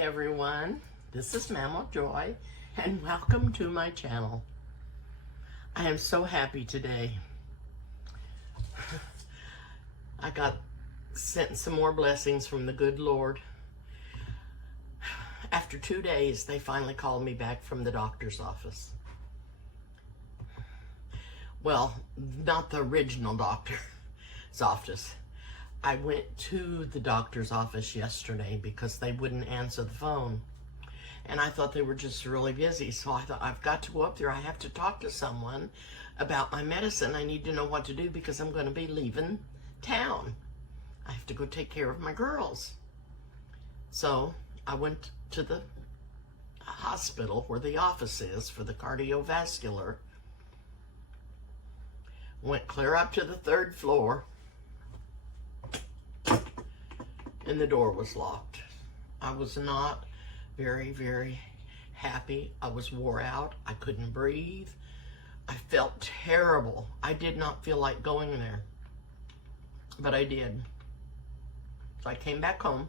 everyone, this is Mammal Joy and welcome to my channel. I am so happy today. I got sent some more blessings from the good Lord. After 2 days, they finally called me back from the doctor's office. Well, not the original doctor's office. I went to the doctor's office yesterday because they wouldn't answer the phone. And I thought they were just really busy. So I thought, I've got to go up there. I have to talk to someone about my medicine. I need to know what to do because I'm going to be leaving town. I have to go take care of my girls. So I went to the hospital where the office is for the cardiovascular. Went clear up to the 3rd floor. And the door was locked. I was not very happy. I was wore out. I couldn't breathe. I felt terrible. I did not feel like going there, but I did. So I came back home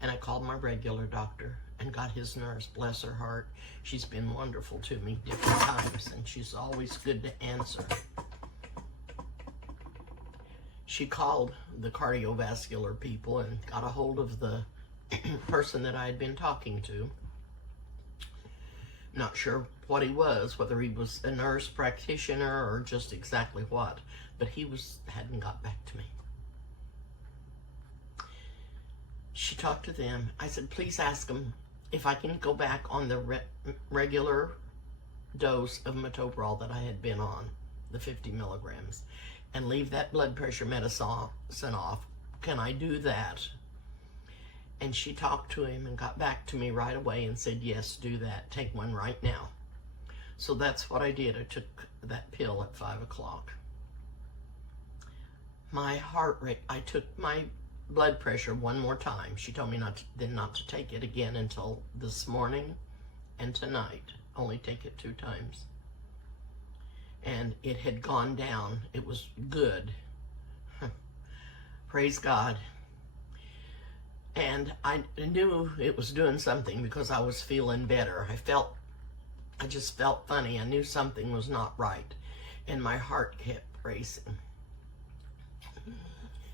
and I called my regular doctor and got his nurse, bless her heart. She's been wonderful to me different times and she's always good to answer. She called the cardiovascular people and got a hold of the person that I had been talking to. Not sure what he was, whether he was a nurse practitioner or just exactly what, but he hadn't got back to me. She talked to them. I said, please ask them if I can go back on the regular dose of metoprolol that I had been on, the 50 milligrams. And leave that blood pressure medicine off. Can I do that? And she talked to him and got back to me right away and said, yes, do that. Take one right now. So that's what I did. I took that pill at 5 o'clock. My heart rate, I took my blood pressure one more time. She told me not to take it again until this morning and tonight. Only take it 2 times. And it had gone down. It was good. Praise God. And I knew it was doing something because I was feeling better. I just felt funny. I knew something was not right. And my heart kept racing.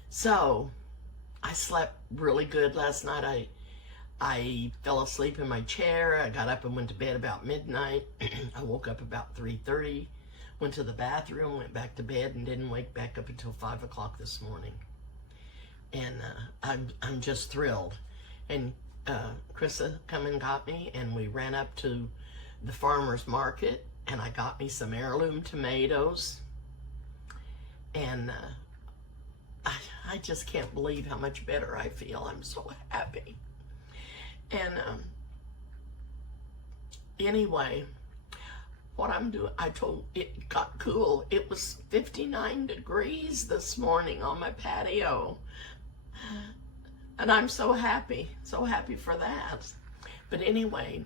So I slept really good last night. I fell asleep in my chair. I got up and went to bed about midnight. I woke up about 3:30. Went to the bathroom, went back to bed, and didn't wake back up until 5 o'clock this morning. And I'm just thrilled. And Krista come and got me, and we ran up to the farmer's market, and I got me some heirloom tomatoes. And I just can't believe how much better I feel. I'm so happy. And anyway, what I'm doing, it got cool. It was 59 degrees this morning on my patio. And I'm so happy for that. But anyway,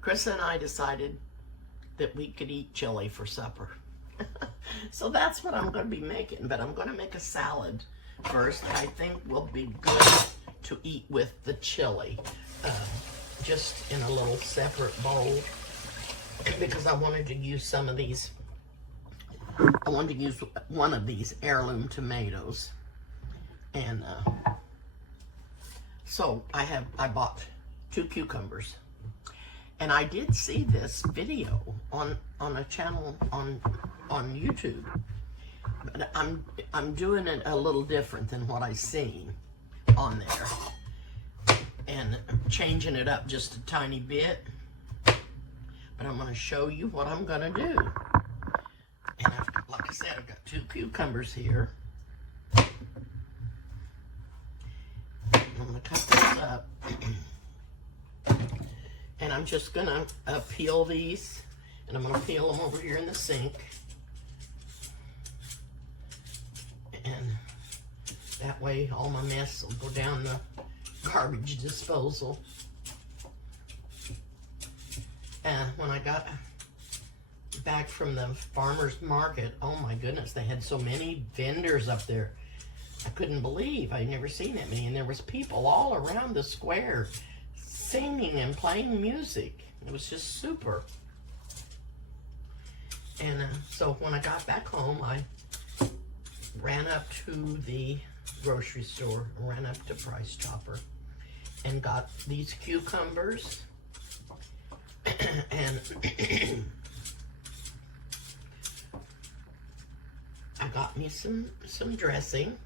Chris and I decided that we could eat chili for supper. So that's what I'm going to be making, but I'm going to make a salad first that I think will be good to eat with the chili, just in a little separate bowl. Because I wanted to use some of these, I wanted to use one of these heirloom tomatoes. And so I bought 2 cucumbers. And I did see this video on a channel on YouTube. But I'm doing it a little different than what I seen on there. And changing it up just a tiny bit. But I'm going to show you what I'm going to do. And like I said, I've got 2 cucumbers here. I'm going to cut this up. And I'm just going to peel these. And I'm going to peel them over here in the sink. And that way all my mess will go down the garbage disposal. And when I got back from the farmer's market, oh my goodness, they had so many vendors up there. I couldn't believe I'd never seen that many. And there was people all around the square singing and playing music. It was just super. And so when I got back home, I ran up to the grocery store, ran up to Price Chopper, and got these cucumbers. And I got me some dressing.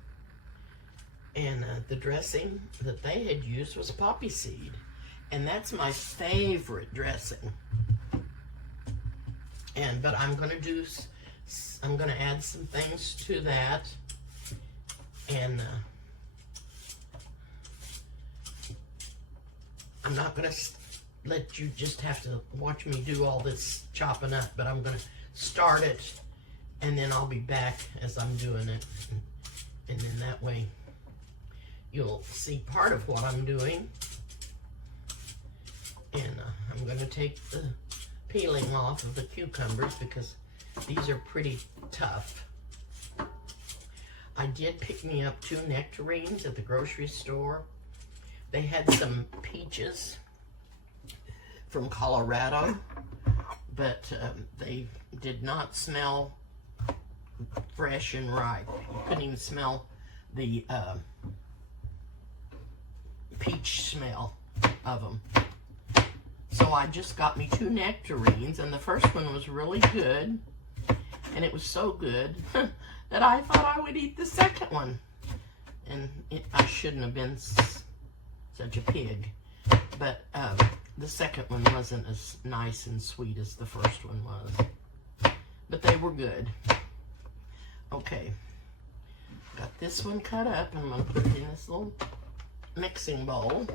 And the dressing that they had used was poppy seed. And that's my favorite dressing. But I'm going to add some things to that. And I'm not going to let you just have to watch me do all this chopping up, but I'm going to start it, and then I'll be back as I'm doing it. And then that way you'll see part of what I'm doing. And I'm going to take the peeling off of the cucumbers because these are pretty tough. I did pick me up 2 nectarines at the grocery store. They had some peaches from Colorado, but they did not smell fresh and ripe. You couldn't even smell the peach smell of them. So I just got me 2 nectarines, and the first one was really good, and it was so good that I thought I would eat the second one. And I shouldn't have been such a pig, but the second one wasn't as nice and sweet as the first one was, but they were good. Okay, got this one cut up, and I'm going to put it in this little mixing bowl.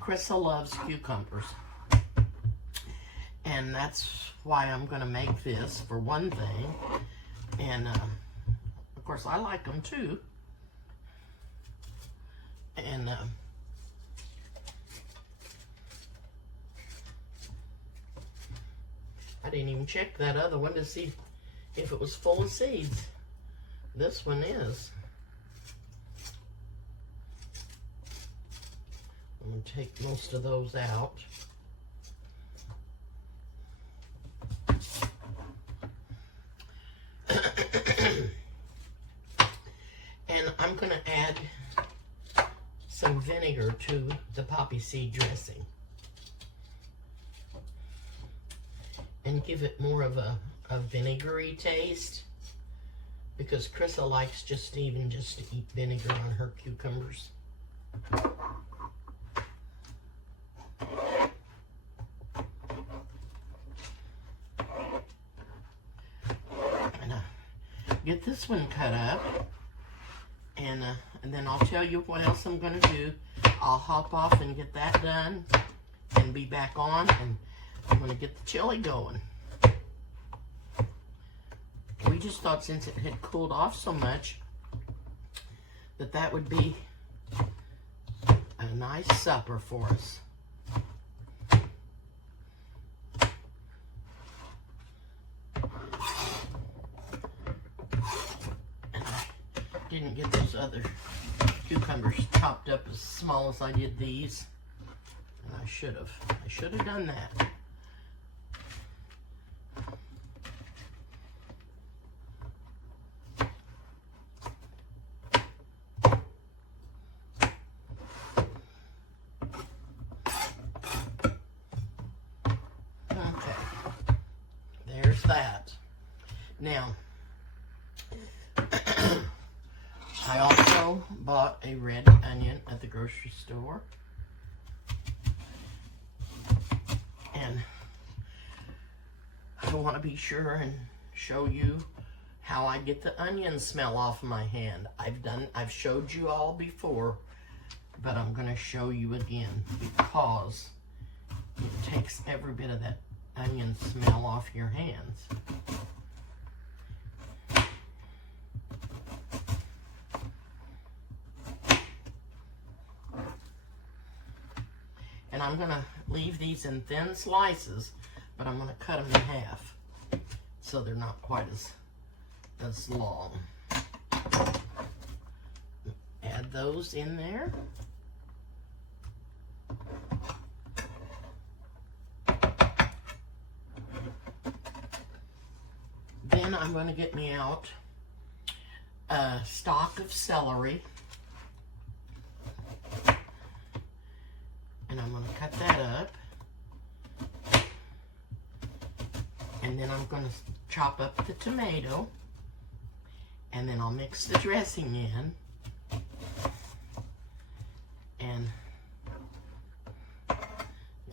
Krista loves cucumbers, and that's why I'm going to make this for one thing. And of course I like them too. And I didn't even check that other one to see if it was full of seeds. This one is. I'm going to take most of those out. And I'm going to add some vinegar to the poppy seed dressing and give it more of a vinegary taste, because Krista likes just to eat vinegar on her cucumbers. Get this one cut up, and then I'll tell you what else I'm going to do. I'll hop off and get that done and be back on, and I'm going to get the chili going. We just thought since it had cooled off so much that would be a nice supper for us. Didn't get those other cucumbers chopped up as small as I did these. And I should have done that. Okay. There's that. Now, I also bought a red onion at the grocery store, and I want to be sure and show you how I get the onion smell off my hand. I've showed you all before, but I'm going to show you again because it takes every bit of that onion smell off your hands. And I'm going to leave these in thin slices, but I'm going to cut them in half. so they're not quite as long. Add those in there. Then I'm going to get me out a stalk of celery. And I'm going to cut that up. And then I'm going to chop up the tomato. And then I'll mix the dressing in. And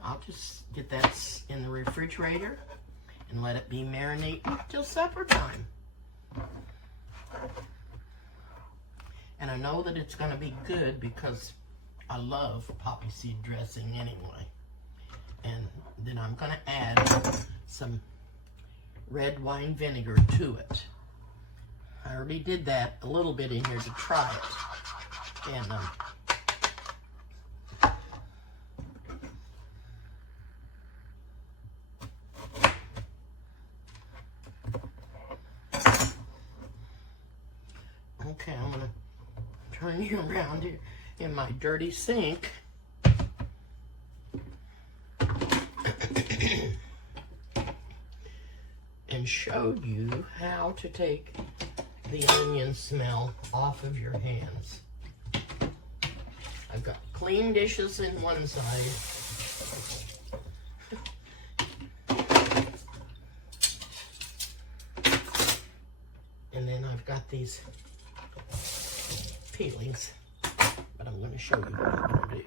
I'll just get that in the refrigerator and let it be marinating till supper time. And I know that it's going to be good because I love poppy seed dressing anyway. And then I'm going to add some red wine vinegar to it. I already did that a little bit in here to try it. And okay, I'm going to turn you around here in my dirty sink. And show you how to take the onion smell off of your hands. I've got clean dishes in one side. And then I've got these peelings, but I'm going to show you what I'm going to do.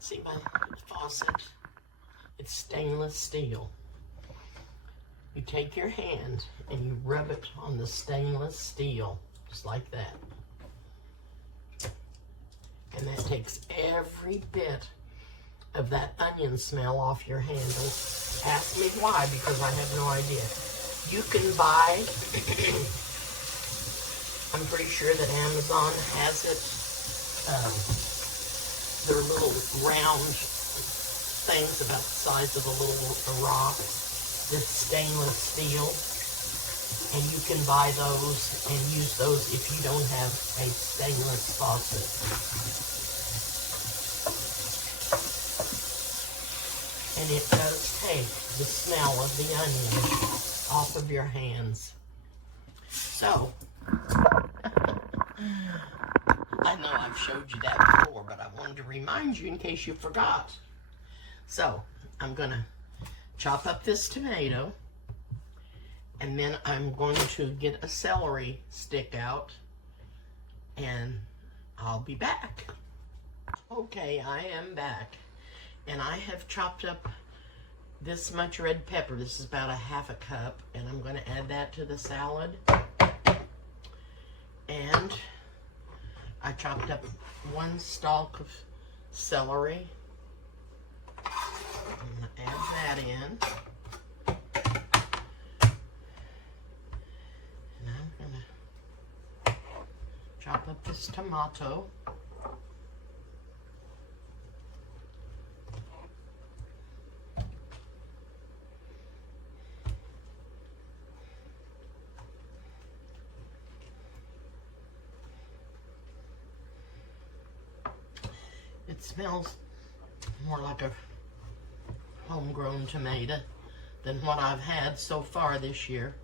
See my faucet? It's stainless steel. You take your hand and you rub it on the stainless steel, just like that. And that takes every bit of that onion smell off your hand. Don't ask me why, because I have no idea. You can buy, I'm pretty sure that Amazon has it. They're little round things about the size of a little rock, this stainless steel, and you can buy those and use those if you don't have a stainless faucet. And it does take the smell of the onion off of your hands. So, I know I've showed you that before, but I wanted to remind you in case you forgot. So, I'm going to chop up this tomato, and then I'm going to get a celery stick out, and I'll be back. Okay, I am back, and I have chopped up this much red pepper. This is about a half a cup, and I'm going to add that to the salad. And I chopped up one stalk of celery. I'm going to add that in. And I'm going to chop up this tomato. It smells more like a homegrown tomato than what I've had so far this year.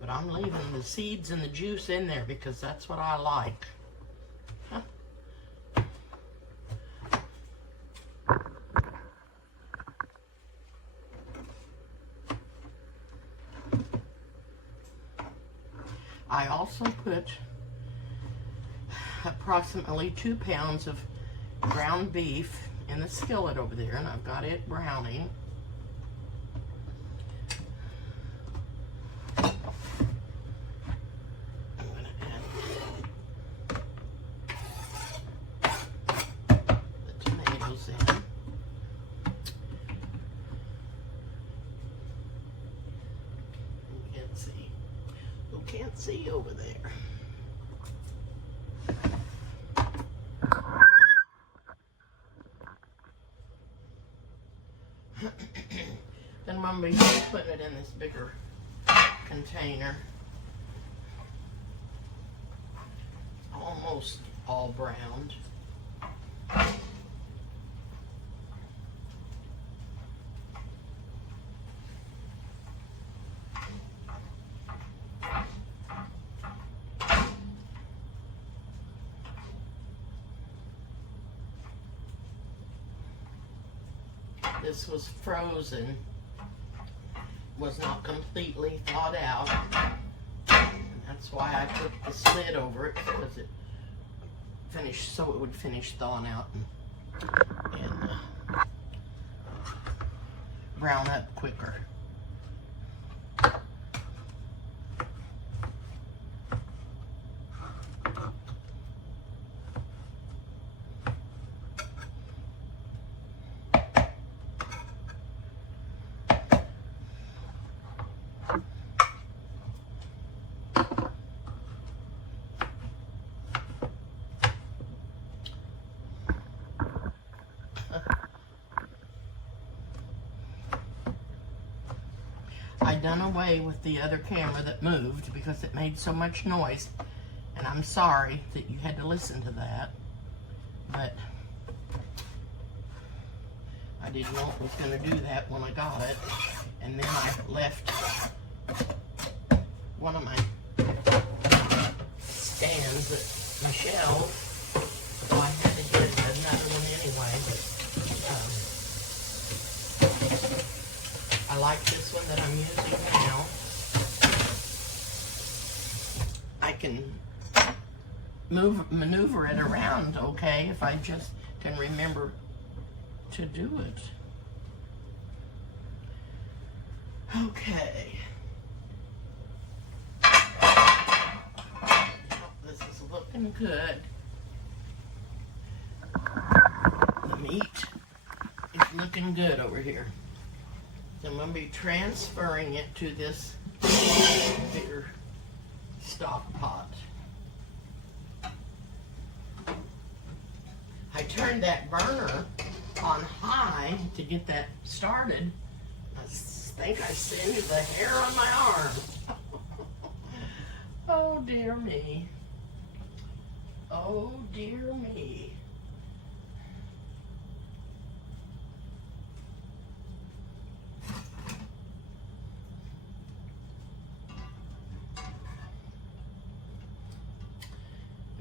But I'm leaving the seeds and the juice in there because that's what I like. Huh? I also put approximately 2 pounds of ground beef in the skillet over there, and I've got it browning. I'm going to add the tomatoes in. You can't see. Who can't see over there? going to be putting it in this bigger container. Almost all browned. This was frozen, was not completely thawed out. And that's why I put this lid over it, because it finished, so it would finish thawing out and brown up quicker. I done away with the other camera that moved because it made so much noise, and I'm sorry that you had to listen to that, but I didn't know it was going to do that when I got it. And then I left one of my stands at my shelf, so I had to get another one anyway. But I like this one that I'm using now. I can maneuver it around okay if I just can remember to do it. Okay. This is looking good. The meat is looking good over here. So I'm going to be transferring it to this bigger stock pot. I turned that burner on high to get that started. I think I singed the hair on my arm. Oh dear me. Oh dear me.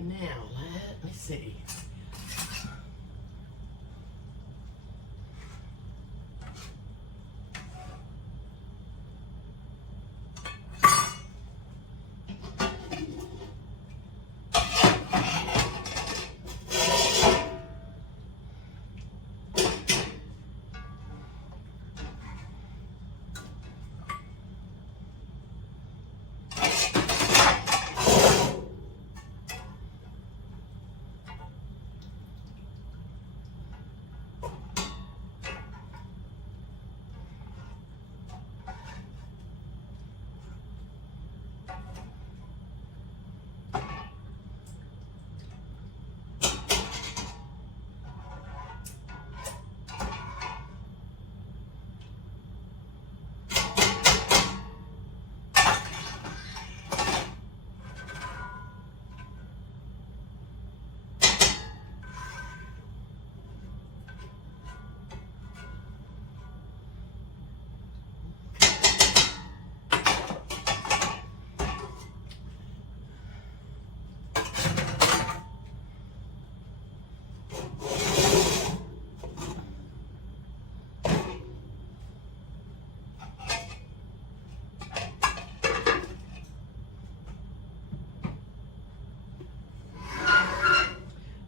Now, let me see.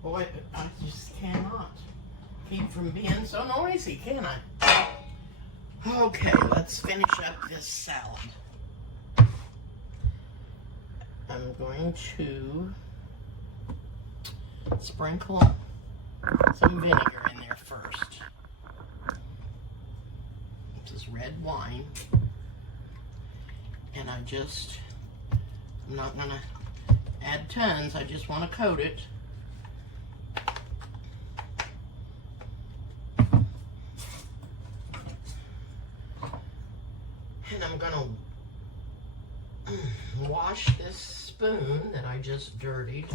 Boy, I just cannot keep from being so noisy, can I? Okay, let's finish up this salad. I'm going to sprinkle some vinegar in there first. This is red wine. And I'm not going to add tons, I just want to coat it. spoon that I just dirtied.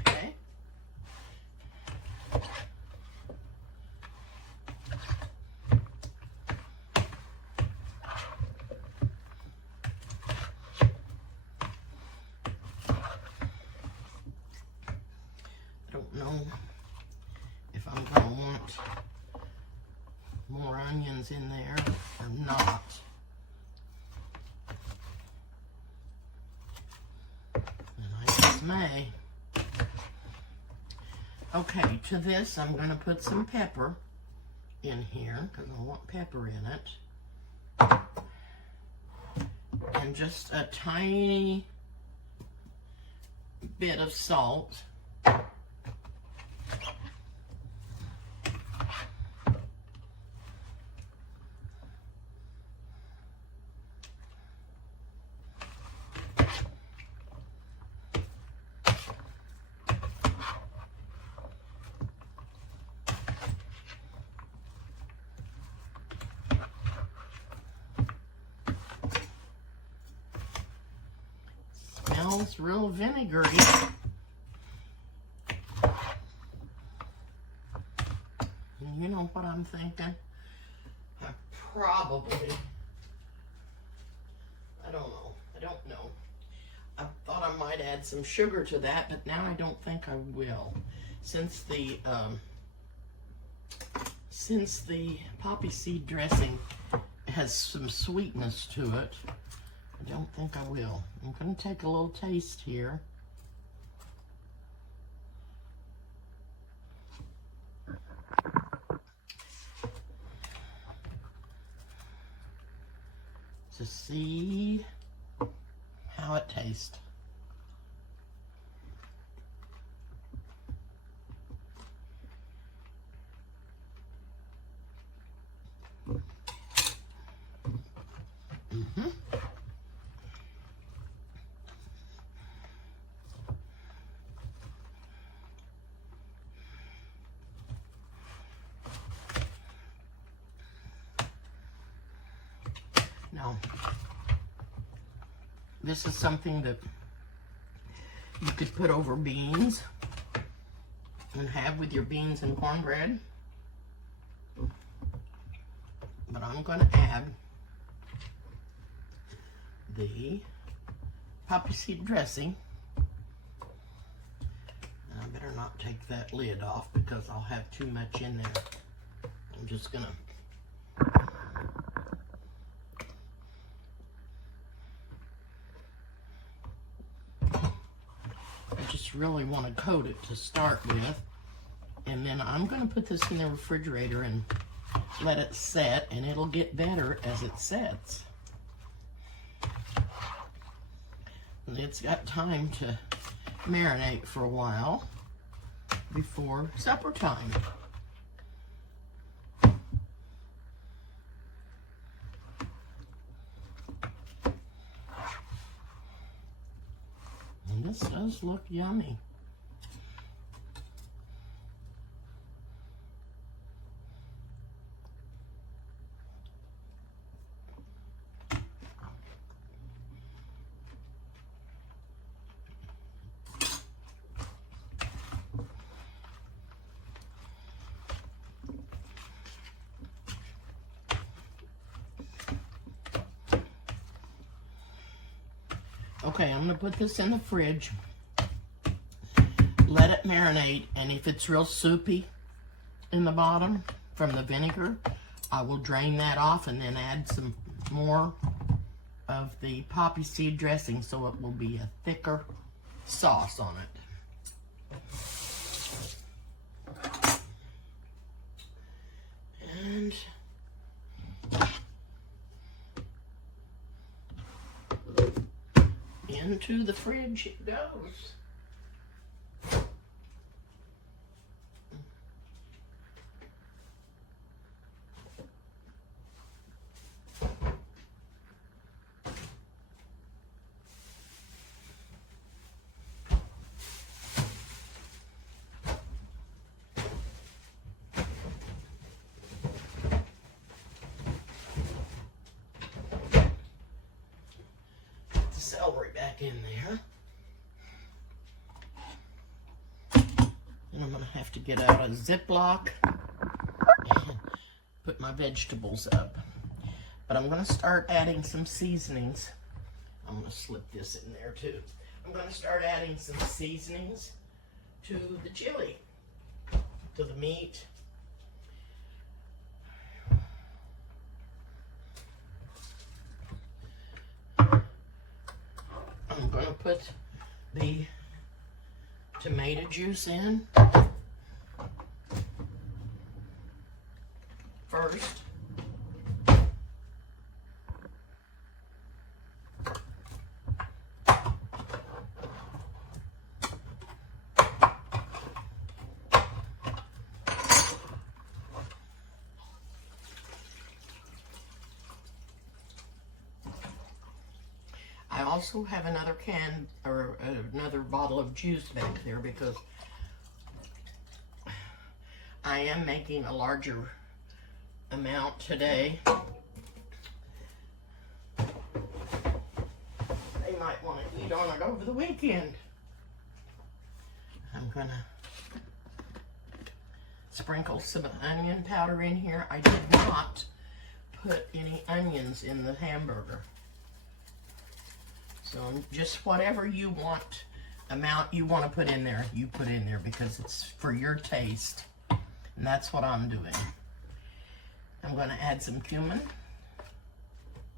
Okay. Know if I'm going to want more onions in there or not. And I just may. Okay, to this I'm going to put some pepper in here because I want pepper in it. And just a tiny bit of salt. Smells real vinegary. And you know what I'm thinking? I don't know. I thought I might add some sugar to that, but now I don't think I will. Since the poppy seed dressing has some sweetness to it, I don't think I will. I'm going to take a little taste here. To see how it tastes. Now, this is something that you could put over beans and have with your beans and cornbread. But I'm going to add the poppy seed dressing. And I better not take that lid off because I'll have too much in there. I'm just going to really want to coat it to start with, and then I'm going to put this in the refrigerator and let it set, and it'll get better as it sets. And it's got time to marinate for a while before supper time. This does look yummy. Okay, I'm going to put this in the fridge, let it marinate, and if it's real soupy in the bottom from the vinegar, I will drain that off and then add some more of the poppy seed dressing so it will be a thicker sauce on it. And into the fridge it goes. back in there. And I'm going to have to get out a Ziploc and put my vegetables up. But I'm going to start adding some seasonings. I'm going to slip this in there too. I'm going to start adding some seasonings to the chili, to the meat. I'm going to put the tomato juice in first. I also have another can or another bottle of juice back there because I am making a larger amount today. They might want to eat on it over the weekend. I'm gonna sprinkle some onion powder in here. I did not put any onions in the hamburger. So just whatever you want, amount you want to put in there, you put in there because it's for your taste. And that's what I'm doing. I'm going to add some cumin.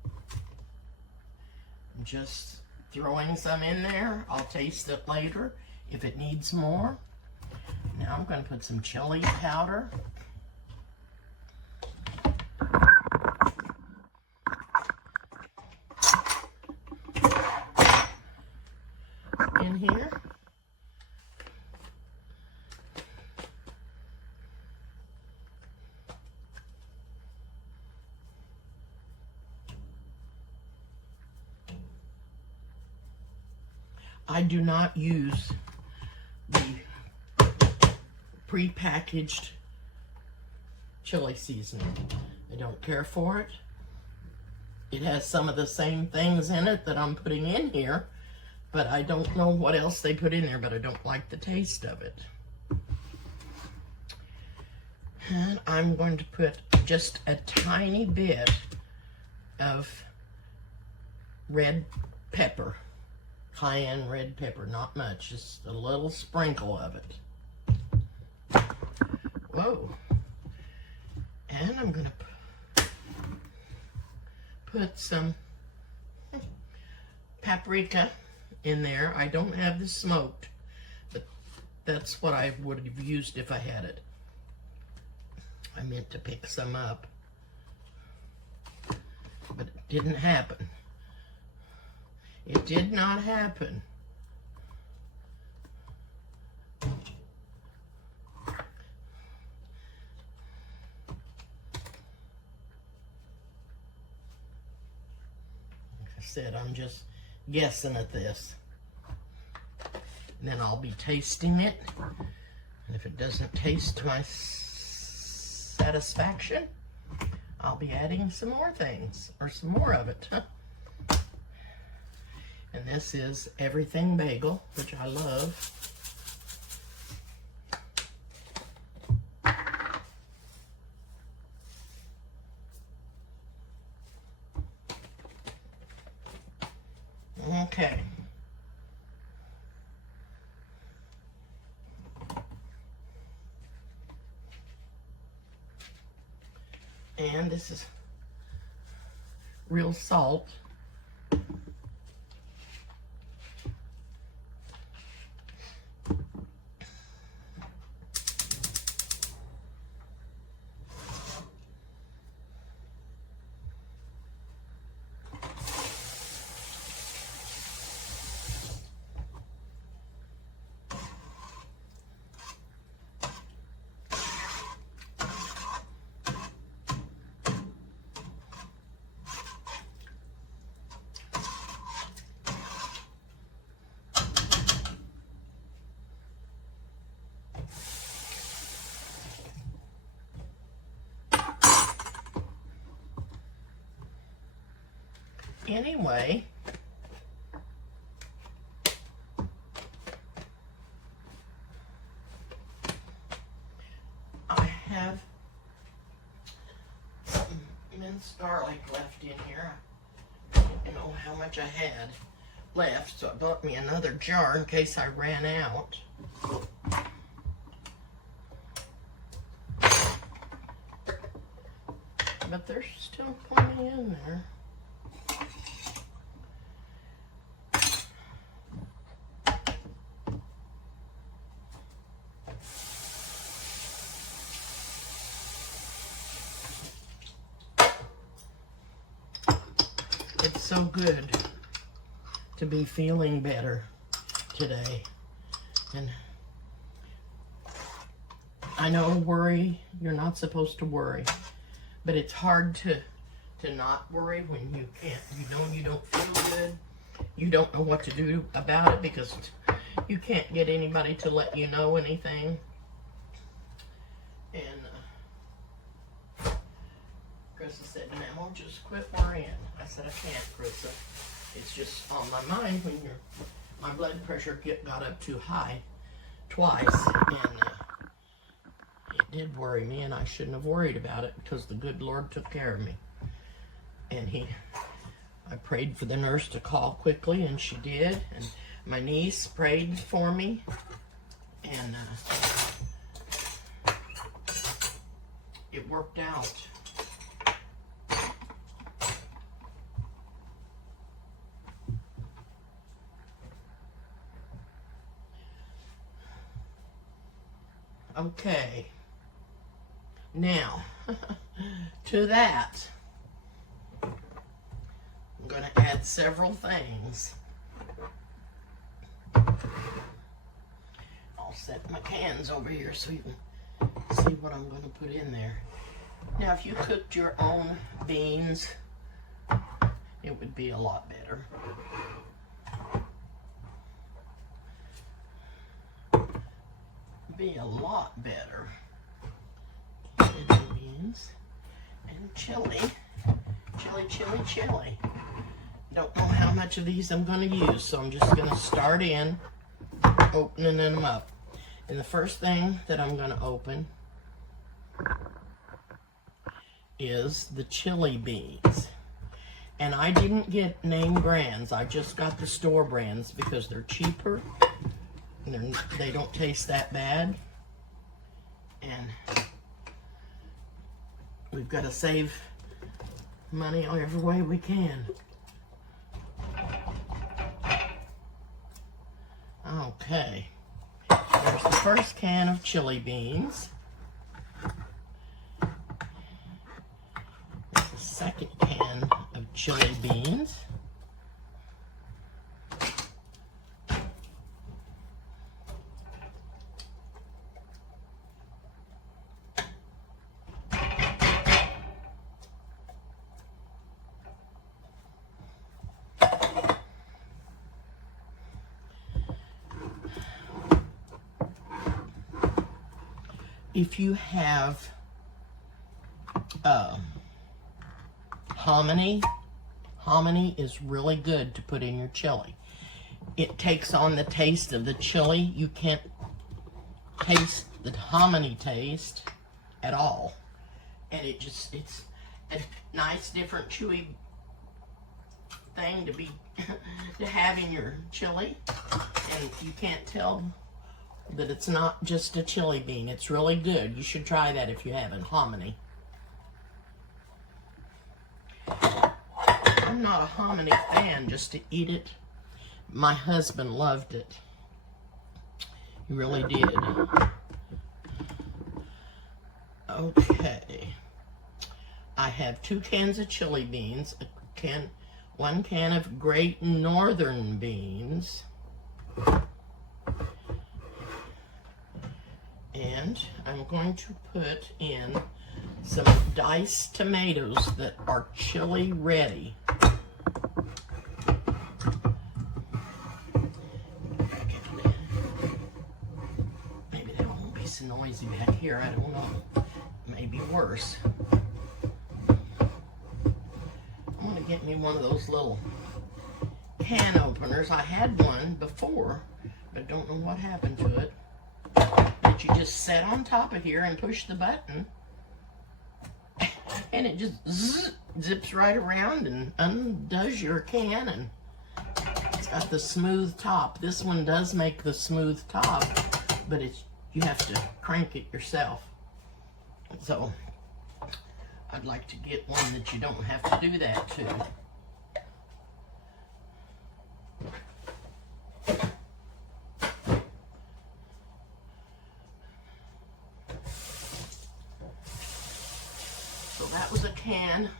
I'm just throwing some in there. I'll taste it later if it needs more. Now I'm going to put some chili powder. In here. I do not use the pre-packaged chili seasoning. I don't care for it. It has some of the same things in it that I'm putting in here, but I don't know what else they put in there, but I don't like the taste of it. And I'm going to put just a tiny bit of red pepper, cayenne red pepper, not much, just a little sprinkle of it. Whoa. And I'm going to put some paprika in there. I don't have the smoked, but that's what I would have used if I had it. I meant to pick some up, but it didn't happen. It did not happen. Like I said, I'm just guessing at this. And then I'll be tasting it. And if it doesn't taste to my satisfaction, I'll be adding some more things, or some more of it. And this is everything bagel, which I love. Okay. And this is real salt. Anyway, have some minced garlic left in here. I didn't know how much I had left, so I bought me another jar in case I ran out. But there's still plenty in there. It's so good to be feeling better today. And I know worry, you're not supposed to worry, but it's hard to not worry when you can't, you don't feel good. You don't know what to do about it because you can't get anybody to let you know anything. And Krista said, "Now just quit worrying." I said, "I can't, Krista. It's just on my mind when my blood pressure got up too high twice, and it did worry me, and I shouldn't have worried about it because the good Lord took care of me." And I prayed for the nurse to call quickly, and she did. And my niece prayed for me, and it worked out. Okay, now to that, I'm going to add several things. I'll set my cans over here so you can see what I'm going to put in there. Now, if you cooked your own beans, it would be a lot better. Be a lot better. Kidney beans and chili. Chili. Don't know how much of these I'm going to use, so I'm just going to start in opening them up. And the first thing that I'm going to open is the chili beans. And I didn't get name brands. I just got the store brands because they're cheaper. They don't taste that bad, and we've got to save money every way we can. Okay, there's the first can of chili beans. There's the second can of chili beans. If you have hominy is really good to put in your chili. It takes on the taste of the chili. You can't taste the hominy taste at all. And it's a nice, different, chewy thing to have in your chili. And you can't tell that it's not just a chili bean. It's really good. You should try that if you haven't. Hominy. I'm not a hominy fan just to eat it. My husband loved it. He really did. Okay. I have 2 cans of chili beans, 1 can of Great Northern beans, and I'm going to put in some diced tomatoes that are chili ready. Maybe that won't be so noisy back here, I don't know. Maybe worse. I'm going to get me one of those little can openers. I had one before, but don't know what happened to it. It that you just set on top of here and push the button, and it just zips right around and undoes your can, and it's got the smooth top. This one does make the smooth top, but you have to crank it yourself. So I'd like to get one that you don't have to do that to. So that was a can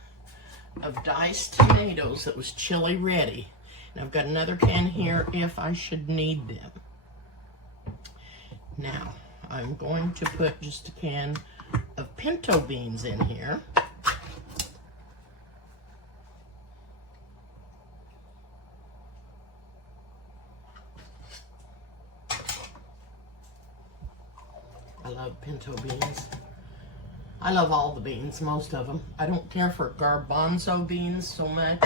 of diced tomatoes that was chili ready. And I've got another can here if I should need them. Now, I'm going to put just a can of pinto beans in here. I love pinto beans. I love all the beans, most of them. I don't care for garbanzo beans so much.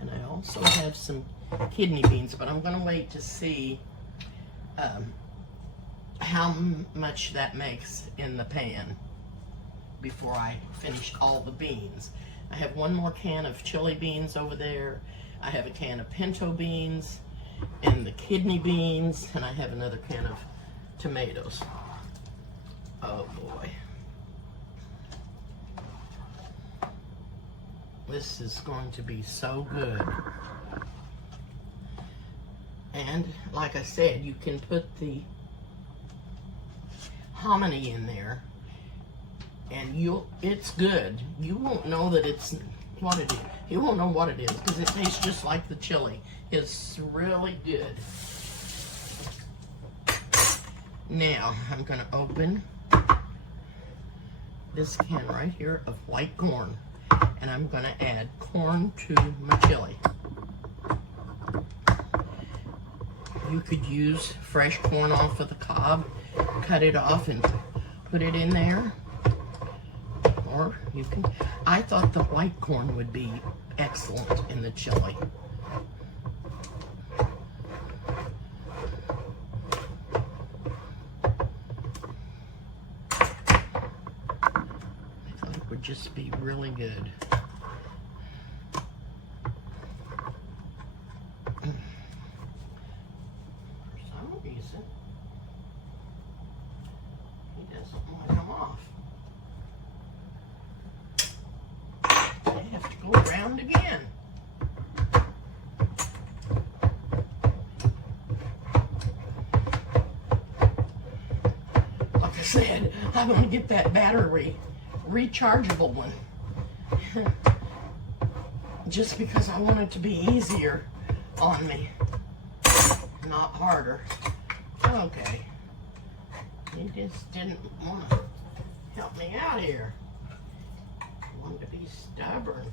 And I also have some kidney beans, but I'm going to wait to see how much that makes in the pan before I finish all the beans. I have one more can of chili beans over there. I have a can of pinto beans and the kidney beans, and I have another can of tomatoes. Oh boy. This is going to be so good. And like I said, you can put the hominy in there and it's good. You won't know that it's what it is. You won't know what it is because it tastes just like the chili. It's really good. Now, I'm going to open this can right here of white corn, and I'm going to add corn to my chili. You could use fresh corn off of the cob, cut it off and put it in there. Or you can, I thought the white corn would be excellent in the chili. Would just be really good. For some reason, he doesn't want to come off. I have to go around again. Like I said, I'm going to get that battery rechargeable one just because I want it to be easier on me, not harder. Okay, he just didn't want to help me out here. He wanted to be stubborn.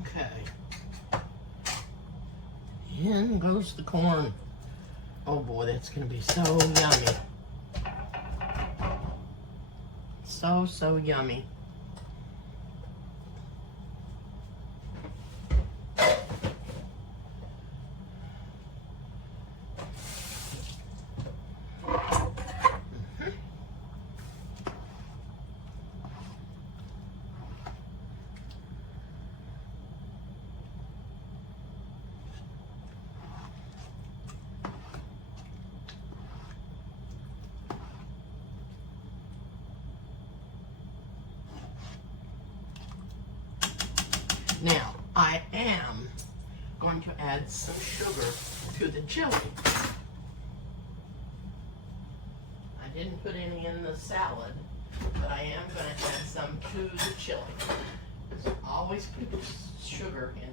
Okay, in goes the corn. Oh boy, that's gonna be so yummy. So yummy. Now, I am going to add some sugar to the chili. I didn't put any in the salad, but I am going to add some to the chili. So I always put sugar in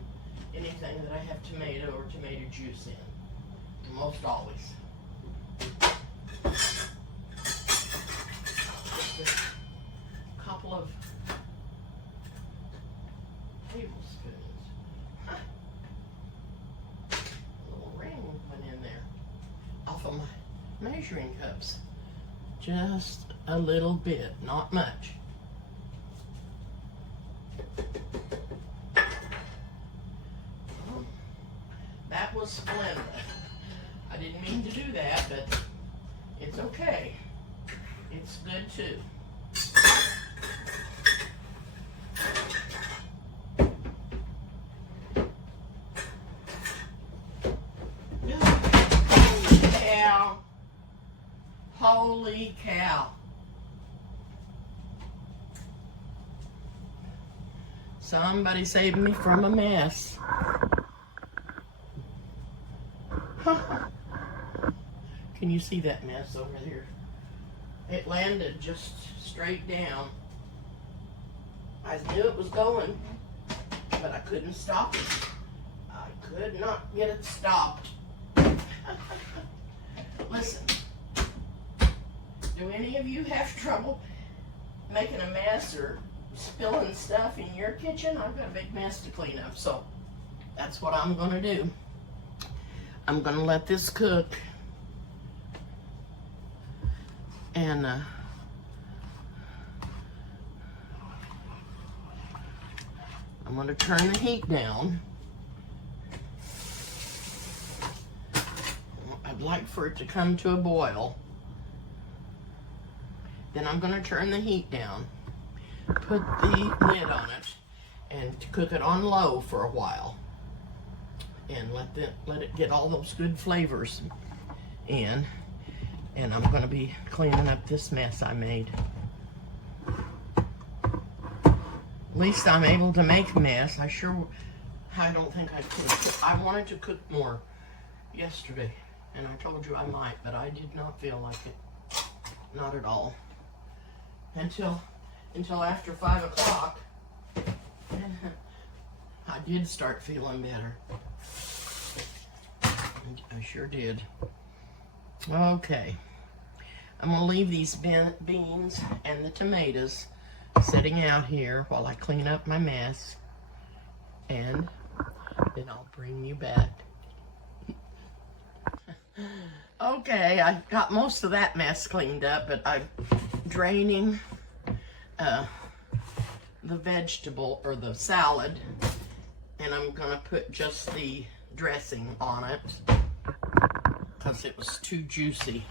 anything that I have tomato or tomato juice in. Most always. Just a couple of tablespoons. Huh. A little ring went in there off of my measuring cups. Just a little bit, not much. Splenda. I didn't mean to do that, but it's okay. It's good too. Holy cow. Holy cow. Somebody saved me from a mess. Can you see that mess over there? It landed just straight down. I knew it was going, but I couldn't stop it. I could not get it stopped. Listen, do any of you have trouble making a mess or spilling stuff in your kitchen? I've got a big mess to clean up, so that's what I'm gonna do. I'm gonna let this cook, and I'm gonna turn the heat down. I'd like for it to come to a boil. Then I'm gonna turn the heat down, put the lid on it, and cook it on low for a while, and let it get all those good flavors in. And I'm going to be cleaning up this mess I made. At least I'm able to make a mess. I don't think I could. I wanted to cook more yesterday, and I told you I might, but I did not feel like it. Not at all. Until after 5 o'clock, I did start feeling better. I sure did. Okay. I'm going to leave these beans and the tomatoes sitting out here while I clean up my mess, and then I'll bring you back. Okay, I got most of that mess cleaned up, but I'm draining the vegetable or the salad, and I'm going to put just the dressing on it because it was too juicy,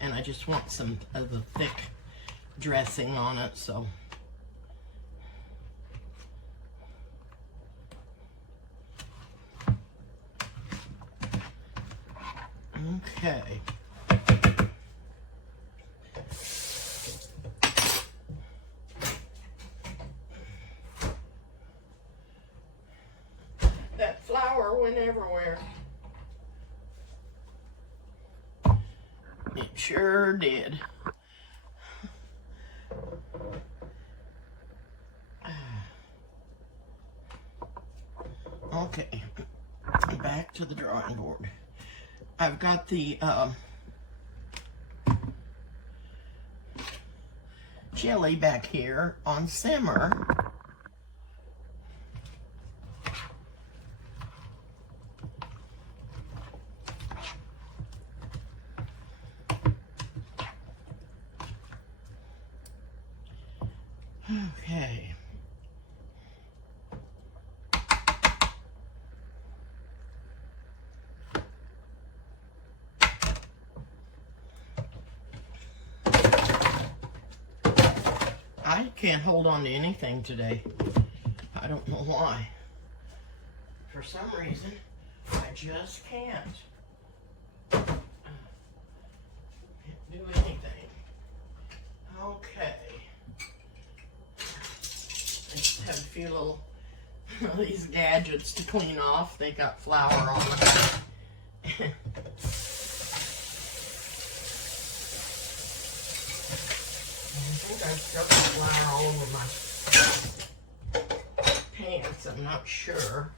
and I just want some of the thick dressing on it. So okay. That flour went everywhere. It sure did. Okay, back to the drawing board. I've got the chili back here on simmer. Okay. I can't hold on to anything today. I don't know why. For some reason, I just can't do anything. Okay. I just have a few little these gadgets to clean off. They got flour on them. I think I've stuck the flour all over my pants. I'm not sure.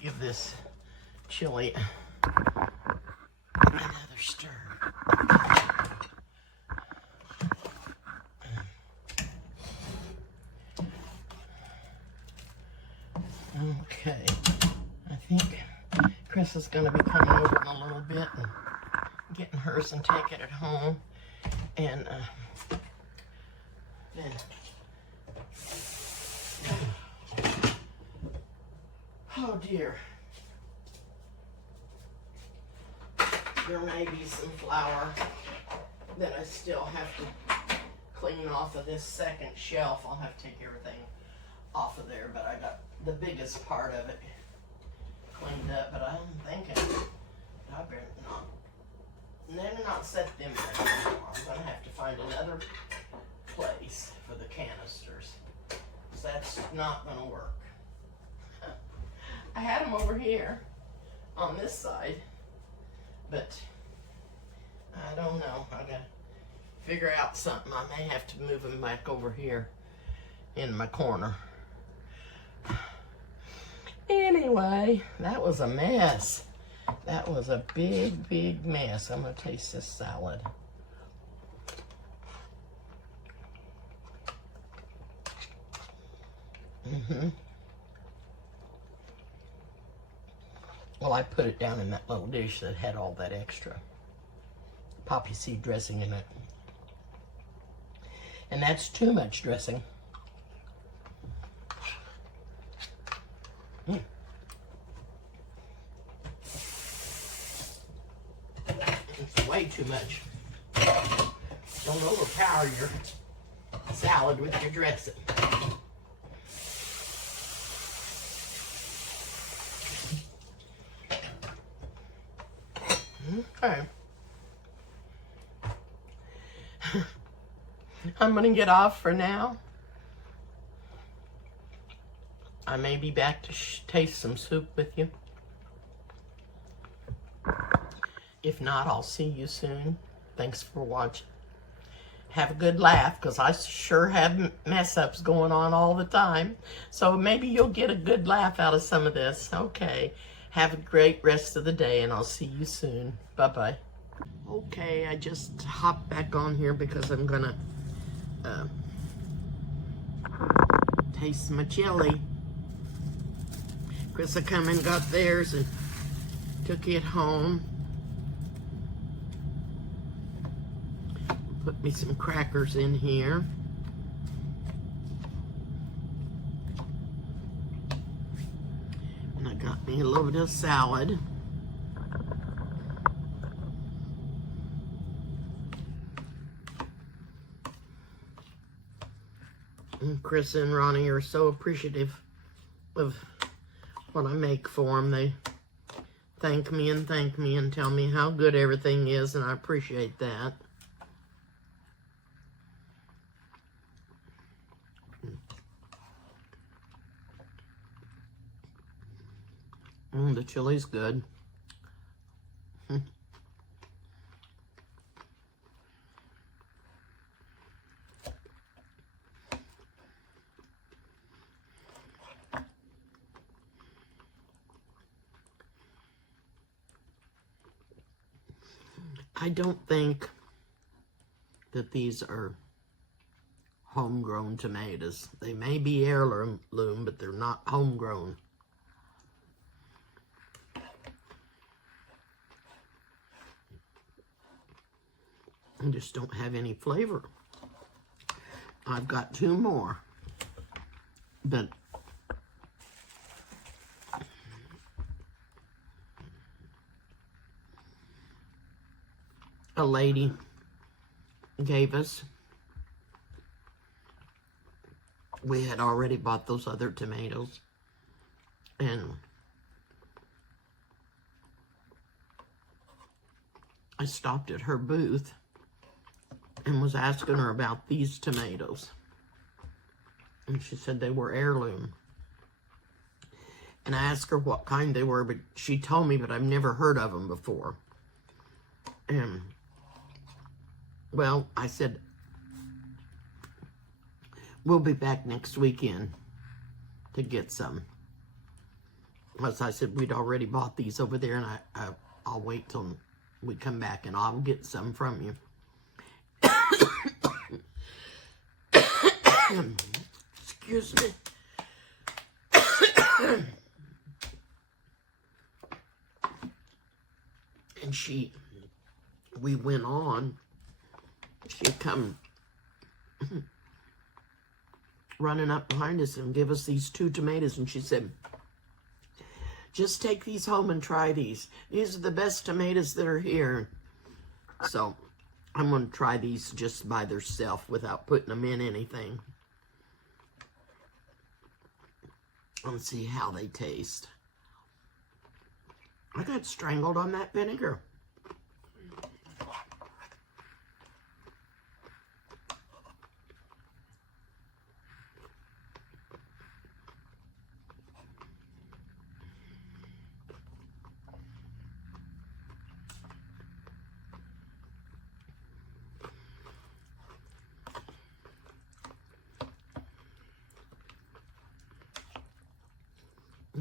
Give this chili another stir. Okay, I think Chris is going to be coming over in a little bit and get in hers and take it at home. And then, oh dear. There may be some flour that I still have to clean off of this second shelf. I'll have to take everything off of there, but I got the biggest part of it cleaned up. But I'm thinking I better not set them there anymore. I'm gonna have to find another place for the canisters, because that's not gonna work. I had them over here on this side, but I don't know. I gotta figure out something. I may have to move them back over here in my corner. Anyway, that was a mess. That was a big, big mess. I'm gonna taste this salad. Well, I put it down in that little dish that had all that extra poppy seed dressing in it. And that's too much dressing. It's way too much. Don't overpower your salad with your dressing. Okay. I'm gonna get off for now. I may be back to taste some soup with you. If not, I'll see you soon. Thanks for watching. Have a good laugh, because I sure have mess-ups going on all the time. So maybe you'll get a good laugh out of some of this. Okay. Have a great rest of the day, and I'll see you soon. Bye-bye. Okay, I just hopped back on here because I'm gonna taste my chili. Chris come and got theirs and took it home. Put me some crackers in here. And I got me a little bit of salad. And Chris and Ronnie are so appreciative of what I make for them. They thank me and tell me how good everything is, and I appreciate that. The chili's good. I don't think that these are homegrown tomatoes. They may be heirloom, but they're not homegrown. And just don't have any flavor. I've got two more, but a lady gave us. We had already bought those other tomatoes, and I stopped at her booth and was asking her about these tomatoes. And she said they were heirloom. And I asked her what kind they were, but she told me, but I've never heard of them before. And, well, I said, we'll be back next weekend to get some. As I said, we'd already bought these over there, and I'll wait till we come back and I'll get some from you. Excuse me. And she we went on, she'd come running up behind us and give us these 2 tomatoes, and she said, just take these home and try these. These are the best tomatoes that are here. So I'm going to try these just by themselves without putting them in anything. Let's see how they taste. I got strangled on that vinegar.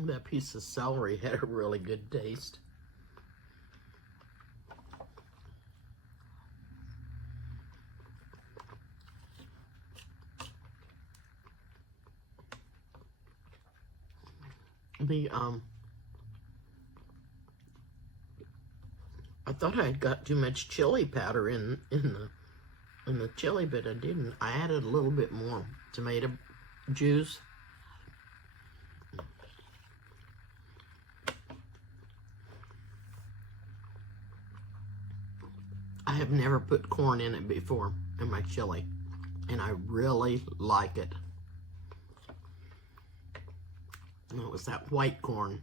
That piece of celery had a really good taste. I thought I had got too much chili powder in the chili, but I didn't. I added a little bit more tomato juice. I have never put corn in it before in my chili, and I really like it. And it was that white corn.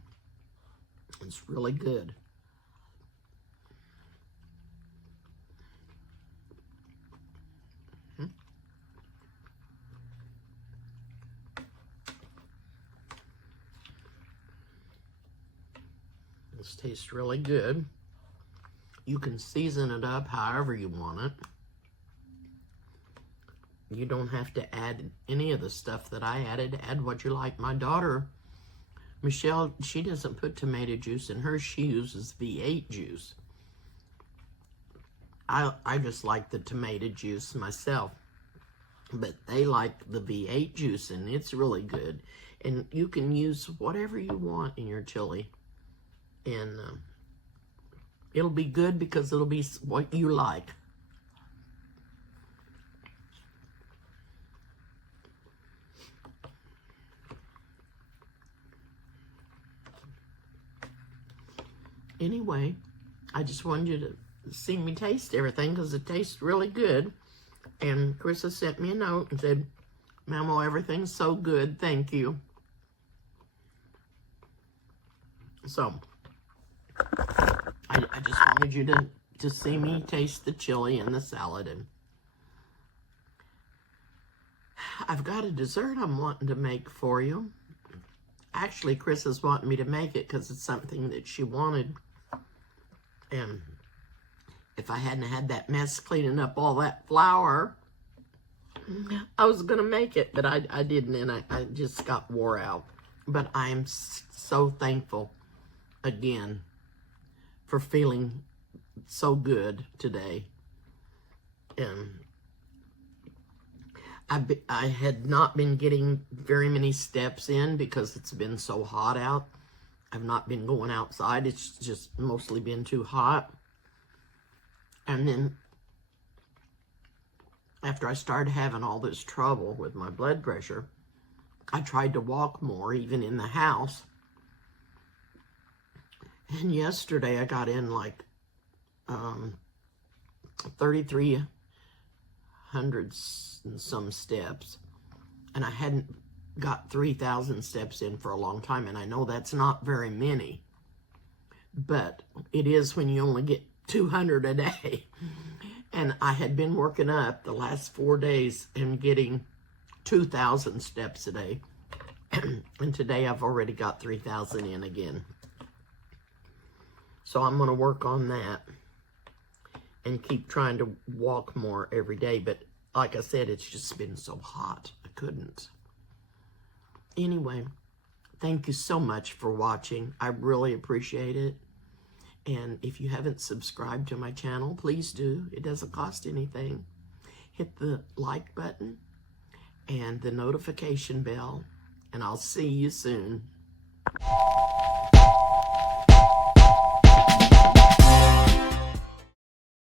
It's really good. This tastes really good. You can season it up however you want it. You don't have to add any of the stuff that I added. Add what you like. My daughter, Michelle, she doesn't put tomato juice in hers. She uses V8 juice. I just like the tomato juice myself. But they like the V8 juice, and it's really good. And you can use whatever you want in your chili. And it'll be good because it'll be what you like. Anyway, I just wanted you to see me taste everything because it tastes really good. And Carissa sent me a note and said, Mamo, everything's so good. Thank you. So, I just wanted you to see me taste the chili and the salad. And I've got a dessert I'm wanting to make for you. Actually, Chris is wanting me to make it because it's something that she wanted. And if I hadn't had that mess cleaning up all that flour, I was going to make it, but I didn't, and I just got wore out. But I am so thankful, again, for feeling so good today. And I had not been getting very many steps in because it's been so hot out. I've not been going outside. It's just mostly been too hot. And then after I started having all this trouble with my blood pressure, I tried to walk more, even in the house. And yesterday I got in like 3,300 and some steps. And I hadn't got 3,000 steps in for a long time. And I know that's not very many. But it is when you only get 200 a day. And I had been working up the last 4 days and getting 2,000 steps a day. And today I've already got 3,000 in again. So I'm going to work on that and keep trying to walk more every day. But like I said, it's just been so hot. I couldn't. Anyway, thank you so much for watching. I really appreciate it. And if you haven't subscribed to my channel, please do. It doesn't cost anything. Hit the like button and the notification bell, and I'll see you soon.